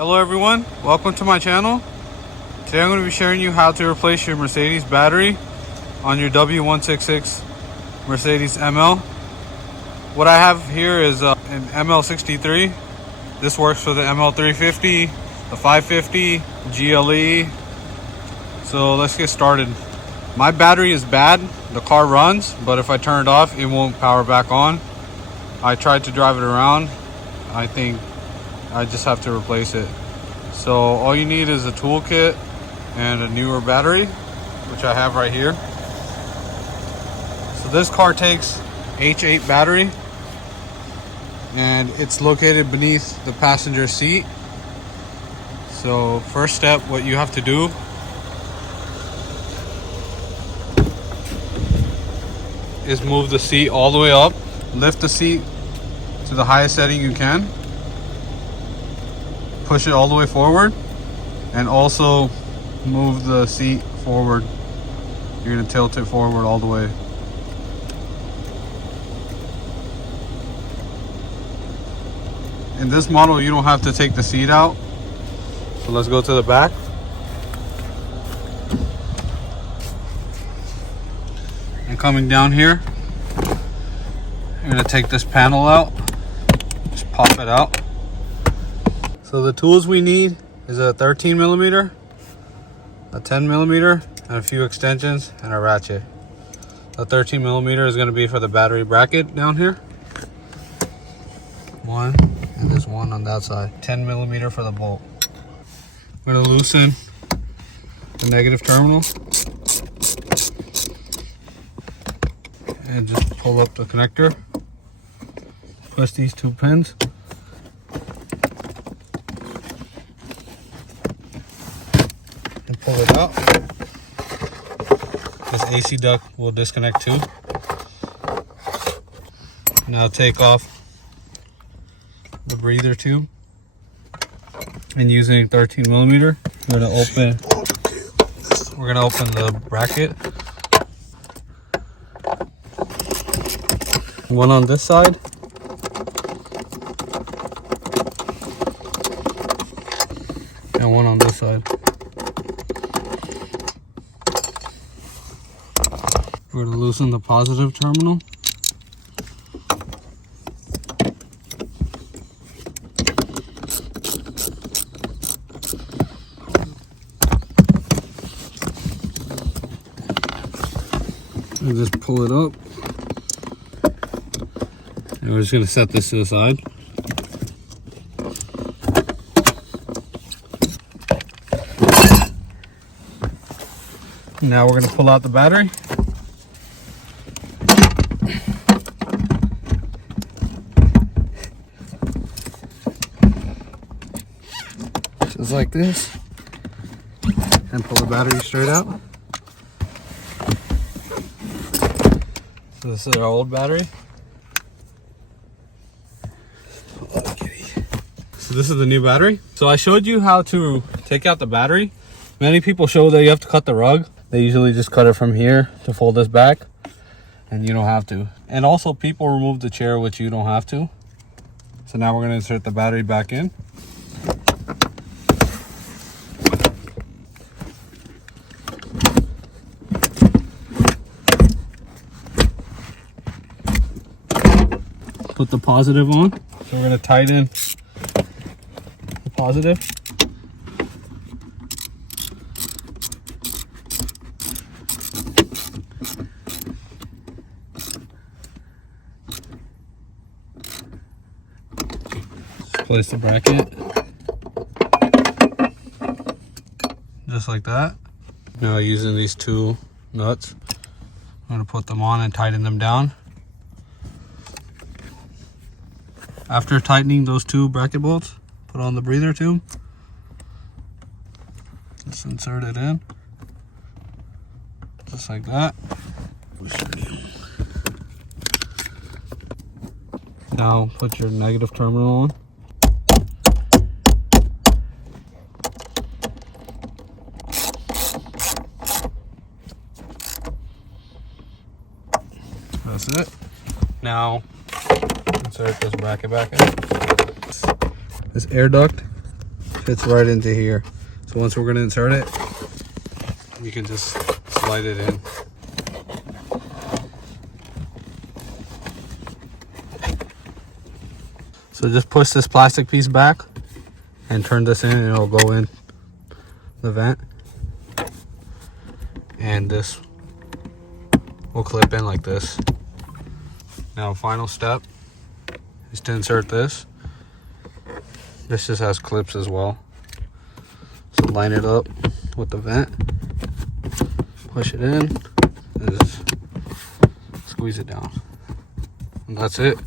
Hello everyone, welcome to my channel. Today I'm going to be sharing you how to replace your Mercedes battery on your W166 Mercedes ML. What I have here is an ML63. This works for the ML350, the 550, GLE. So let's get started. My battery is bad, the car runs, but if I turn it off, it won't power back on. I tried to drive it around. I think I just have to replace it. So all you need is a toolkit and a newer battery, which I have right here. So this car takes H8 battery and it's located beneath the passenger seat. So first step, what you have to do is move the seat all the way up. Lift the seat to the highest setting you can. Push it all the way forward and also move the seat forward. You're going to tilt it forward all the way. In this model, you don't have to take the seat out. So let's go to the back. And coming down here, you're going to take this panel out. Just pop it out. So the tools we need is a 13 millimeter, a 10 millimeter, and a few extensions and a ratchet. The 13 millimeter is going to be for the battery bracket down here. One, and there's one on that side. 10 millimeter for the bolt. We're going to loosen the negative terminal and just pull up the connector. Push these two pins. And pull it out. This AC duct will disconnect too. Now take off the breather tube. And using 13 millimeter, we're gonna open the bracket. One on this side. And one on this side. We're going to loosen the positive terminal. And just pull it up. And we're just going to set this to the side. Now we're going to pull out the battery. Just like this. And pull the battery straight out. So this is our old battery. So this is the new battery. So I showed you how to take out the battery. Many people show that you have to cut the rug. They usually just cut it from here to fold this back, and you don't have to. And also people remove the chair, which you don't have to. So now we're going to insert the battery back in. Put the positive on. So we're going to tighten the positive. Place the bracket just like that. Now using these two nuts, I'm going to put them on and tighten them down. After tightening those two bracket bolts, put on the breather tube. Just insert it in just like that. Now put your negative terminal on. That's it. Now insert this bracket back in. This air duct fits right into here. So once we're going to insert it, you can just slide it in. So just push this plastic piece back and turn this in, and it'll go in the vent. And this will clip in like this. Now, final step is to insert this. This just has clips as well. So line it up with the vent, push it in, and just squeeze it down. And that's it.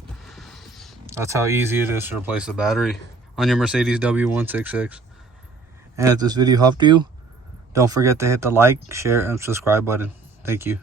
That's how easy it is to replace the battery on your Mercedes W166. And if this video helped you, don't forget to hit the like, share, and subscribe button. Thank you.